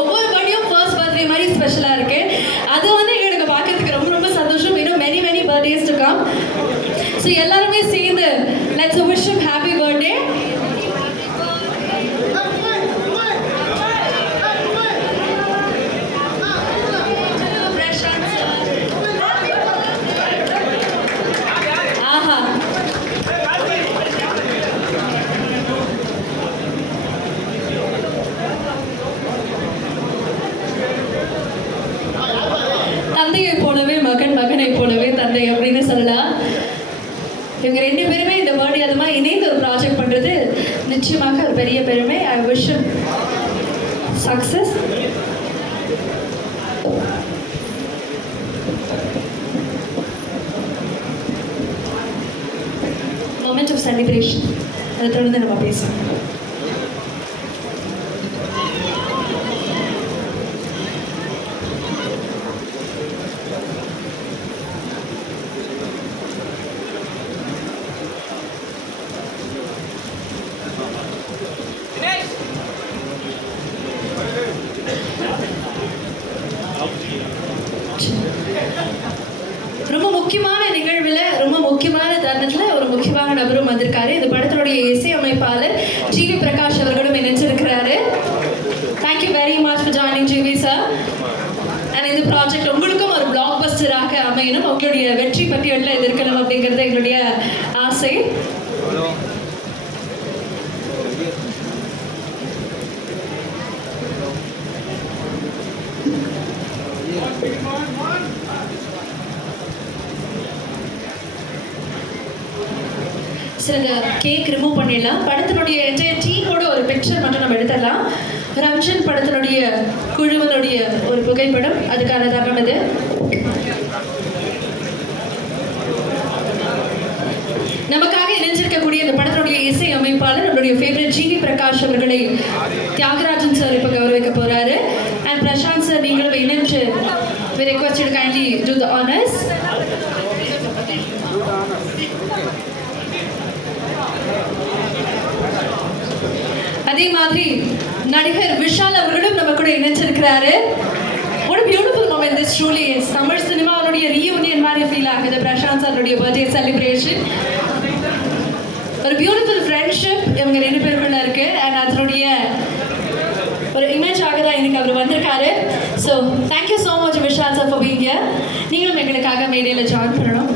ஒவ்வொரு பர்த்டேயும் first birthday மாதிரி ஸ்பெஷலாக இருக்கு. அது வந்து எனக்கு பார்க்கறதுக்கு ரொம்ப ரொம்ப சந்தோஷம். இன்னும் many many birthdays to come. So எல்லாருமே சேர்ந்து let's wish him happy birthday. தந்தையை போலவே மகன், மகனை போலவே தந்தை அப்படின்னு சொல்லலாம். இவங்க ரெண்டு பேருமே இந்த பர்த்டே அதுமா இணைந்து ஒரு ப்ராஜெக்ட் பண்றது நிச்சயமாக ஒரு பெரிய பெருமை. I wish success. Moment of celebration அதை தொடர்ந்து நம்ம பேசணும். ரொம்ப முக்கியமான நிகழ்வில், ரொம்ப முக்கியமான தருணத்தில் ஒரு முக்கியமான நபரும் வந்திருக்காரு. இந்த படத்தினுடைய இசையமைப்பாளர் ஜிவி பிரகாஷ் அவர்களும் இணைஞ்சிருக்கிறாரு. Thank you very much for joining GV சார். அண்ட் இந்த ப்ராஜெக்ட் உங்களுக்கும் ஒரு பிளாக் பஸ்டராக அமையணும், உங்களுடைய வெற்றி பட்டியலில் இது இருக்கணும் அப்படிங்கிறது எங்களுடைய ஆசை. சரி, இந்த கேக் ரிமூவ் பண்ணிடலாம். படத்தினுடைய என்டையர் டீமோட ஒரு பிக்சர் மட்டும் நம்ம எடுத்துடலாம். ரம்ஜன் படத்தினுடைய குழுவினுடைய ஒரு புகைப்படம் அதுக்கானதாக இது. நமக்காக இணைஞ்சிருக்கக்கூடிய இந்த படத்தினுடைய இசை அமைப்பாளர் நம்மளுடைய ஃபேவரட் ஜிவி பிரகாஷ் அவர்களை தியாகராஜன் சார் இப்போ கௌரவிக்க போறாரு. அண்ட் பிரசாந்த் சார், நீங்களும் இணைஞ்சு we request you to kindly do the honors. அதே மாதிரி நடிகர் விஷால் அவர்களும் நம்ம கூட இணைச்சிருக்கிறாரு. What a beautiful moment this truly is. தமிழ் சினிமாவுடைய ரீயூனியன் மாதிரி ஃபீல் ஆகுது பிரசாந்த் சாருடைய பர்த்டே செலிப்ரேஷன். ஒரு பியூட்டிஃபுல் ஃப்ரெண்ட்ஷிப் இவங்க ரெண்டு பேருக்குள்ள இருக்கு. அண்ட் அதனுடைய ஒரு இமேஜாக தான் எனக்கு அவர் வந்திருக்காரு. So thank you so much Vishal sir for being here. நீங்களும் எங்களுக்காக மேடையில் ஜாயின் பண்ணணும்.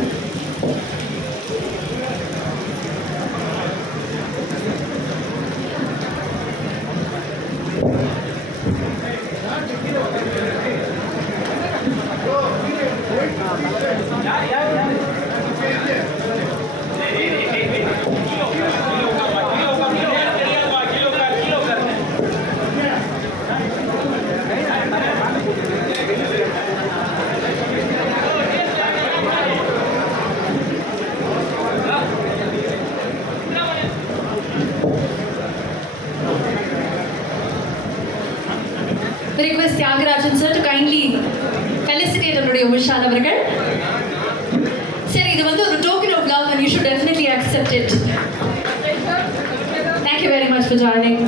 Request Tyagarajan sir to kindly felicitate நம்மளுடைய விஷால் அவர்கள். சரி, இது வந்து ஒரு token of love and you should definitely accept it. Thank you very much for joining.